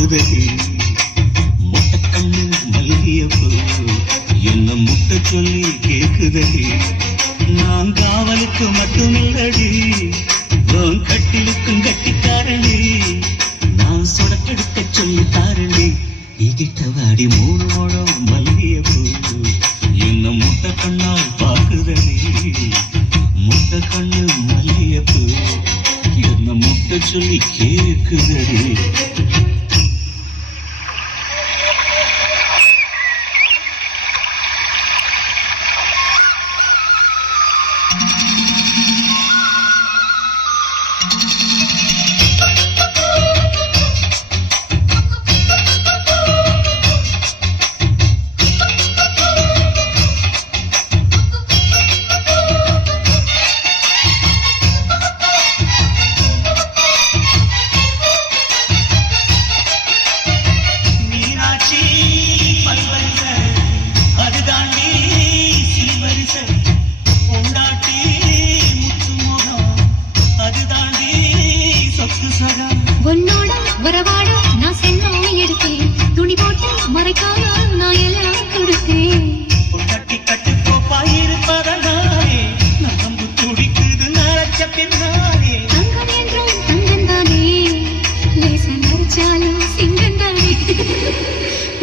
பாக்குதடி முட்டை கண்ணு மல்லியப்பூ என்ன முட்டை சொல்லி கேக்குதடி நான் காவலுக்கு மட்டுமில்லடி உன் கட்டிலுக்கும் கட்டிக்காரடி நான் சொடக்கெடுக்க சொல்லி தாரடி இகிட்ட வாடி 3 முழம் மல்லியப்பூ என்ன முட்டை கண்ணால் பாக்குதடி முட்டை கண்ணு மல்லியப்பூ என்ன முட்டை சொல்லி கேக்குதடி உன்னோட வரவாட நான் சென்னாய் எடுத்தேன் துணி போட்டு மறைக்காம நான் எல்லாம் கொடுத்தேன் கட்டி கட்டு கோப்பாயிருப்பதனாலே நம்பு துடிக்குது நரச்ச பின்னாலே தங்கம் என்றும் தங்கம் தானே லேச நரைச்சாலும் சிங்கம் தானே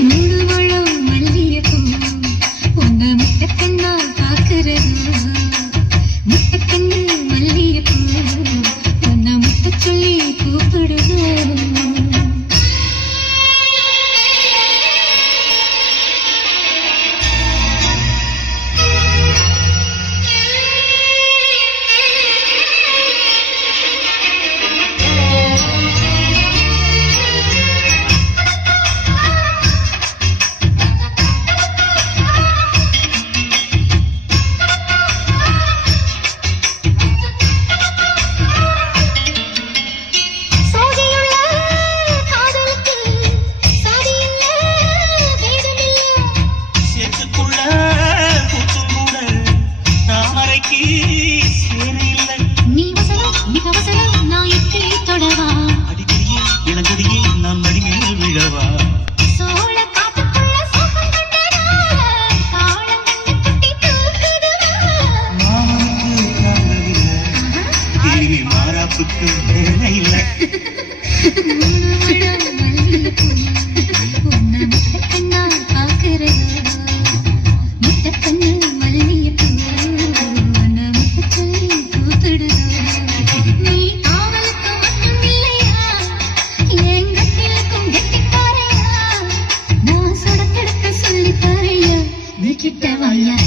3 முழம் மல்லியப்பூ உன்னை முட்டை கண்ணால் பார்க்கிறதா முட்டை கண்ணு மல்லியப்பூ உன்னை முட்டை சொல்லி கூப்பிடுதோ நீ வசனம் மிக வசனம் நான் எட்டி தொடவா அடிக்கடியே இளங்கடியே நான் மடிமேல் விழவா சோழ காத்துக்குள்ள சோகம் கண்டனால காலம் கண்டு குட்டி தூக்குதுவா மாமனுக்கு காணவில்லை இனி மாறாப்புக்கு வேலை இல்லை 3 முழம் மல்லியப்பூ உன்னை முட்டை கண்ணால் பார்க்கிறதா முட்டை கண்ணு மல்லியப்பூ உன்னை முட்டை சொல்லி கூப்பிடுதா நீ காவலுக்கு மட்டும் இல்லையா என் கட்டிலுக்கும் கெட்டிக்காரையா நான் சொடக்கெடுக்க சொல்லி பாரையா நீ கிட்ட வாயா